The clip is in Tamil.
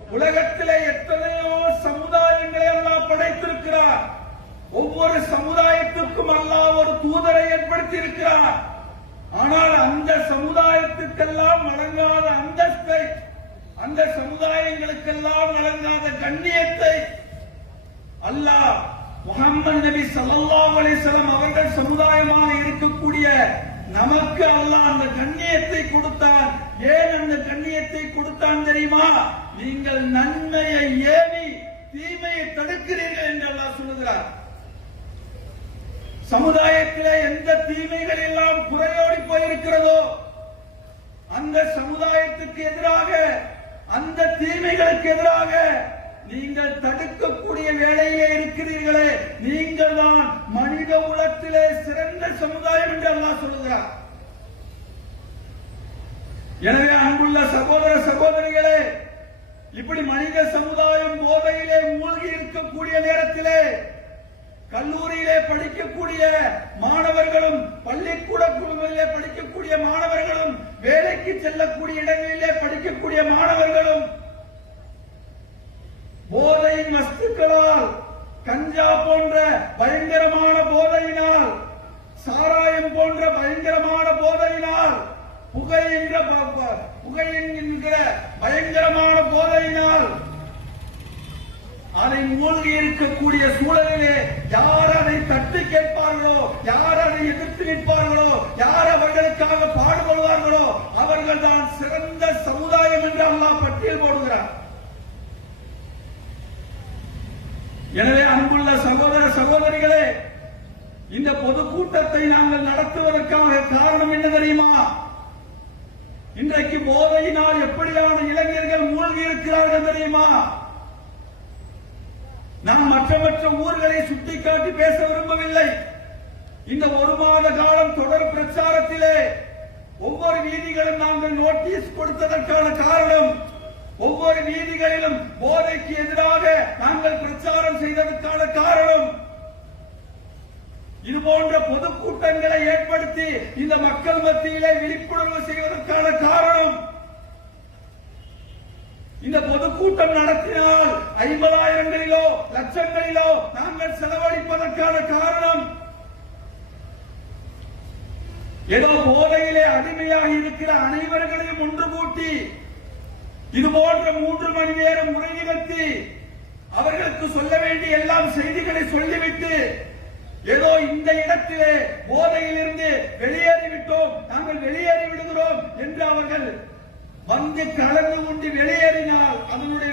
உலகத்திலே எத்தனையோ சமுதாயங்களை எல்லாம் படைத்திருக்கிறார். ஒவ்வொரு சமுதாயத்துக்கும் அல்லாஹ் ஒரு தூதரை ஏற்படுத்தி இருக்கிறார் ஆனால் அந்த சமுதாயத்துக்கெல்லாம் வழங்காத அந்தஸ்தை அந்த சமுதாயங்களுக்கெல்லாம் வழங்காத கண்ணியத்தை அல்லாஹ் முகமது நபி சல்லா அலிசலம் அவர்கள் சமுதாயமாக இருக்கக்கூடிய நமக்கு அல்லாஹ் அந்த கண்ணியத்தை கொடுத்தார் ஏன் அந்த கண்ணியத்தை தெரியுமா? நீங்கள் நன்மையை ஏவி தீமையை தடுக்கிறீர்கள் என்று அல்லாஹ் சொல்லுகிறார். சமுதாயத்திலே எந்த தீமைகள் எல்லாம் குறையோடி போயிருக்கிறதோ அந்த சமுதாயத்துக்கு எதிராக அந்த தீமைகளுக்கு எதிராக நீங்கள் தடுக்கக்கூடிய வேலையிலே இருக்கிறீர்களே நீங்கள் தான் மனித உலகத்திலே சிறந்த சமுதாயம் என்று அல்லாஹ் சொல்லுகிறார். எனவே அன்புள்ள சகோதர சகோதரிகளே இப்படி மனித சமுதாயம் போதையிலே மூழ்கி இருக்கக்கூடிய நேரத்திலே கல்லூரியிலே படிக்கக்கூடிய மாணவர்களும் பள்ளிக்கூட குழுவிலே படிக்கக்கூடிய மாணவர்களும் வேலைக்கு செல்லக்கூடிய இடங்களிலே படிக்கக்கூடிய மாணவர்களும் போதையின் வஸ்துக்களால் கஞ்சா போன்ற பயங்கரமான போதையினால் சாராயம் போன்ற பயங்கரமான போதை புகை என்ற புகை என்கின்ற பயங்கரமான போதையினால் அதை மூழ்கி இருக்கக்கூடிய சூழலிலே யார் அதை தட்டு கேட்பார்களோ யார் அதை எதிர்த்து நிற்பார்களோ யார் அவர்களுக்காக பாடுபடுவார்களோ அவர்கள் தான் சிறந்த சமுதாயம் என்று அல்லாஹ் பட்டியல் போடுகிறார் எனவே அன்புள்ள சகோதர சகோதரிகளே இந்த பொதுக்கூட்டத்தை நாங்கள் நடத்துவதற்காக காரணம் என்ன தெரியுமா? இன்றைக்கு போதையினால் எப்படியான இளைஞர்கள் மூழ்கி இருக்கிறார்கள் தெரியுமா? நாம் மற்றமற்ற ஊர்களை சுட்டிக்காட்டி பேச விரும்பவில்லை. இந்த ஒரு மாத காலம் தொடர் பிரச்சாரத்திலே ஒவ்வொரு வீதிகளும் நாங்கள் நோட்டீஸ் கொடுத்ததற்கான காரணம் ஒவ்வொரு வீதிகளிலும் போதைக்கு எதிராக நாங்கள் பிரச்சாரம் செய்ததற்கான காரணம். இது போன்ற பொதுக்கூட்டங்களை ஏற்படுத்தி இந்த மக்கள் மத்தியிலே விழிப்புணர்வு செய்வதற்கான காரணம். இந்த பொதுக்கூட்டம் நடத்தினால் ஐம்பதாயிரங்களிலோ லட்சங்களிலோ நாங்கள் செலவழிப்பதற்கான காரணம். ஏதோ போதையிலே அடிமையாக இருக்கிற அனைவர்களையும் ஒன்று கூட்டி இது போன்ற மூன்று மணி நேரம் உரை நிகழ்த்தி அவர்களுக்கு சொல்ல வேண்டிய எல்லாம் செய்திகளை சொல்லி ஏதோ இந்த இடத்திலே போதையிலிருந்து வெளியேறிவிட்டோம். நாங்கள் வெளியேறி விடுகிறோம் என்று அவர்கள் வந்து கலந்து கொண்டு வெளியேறினால் அதனுடைய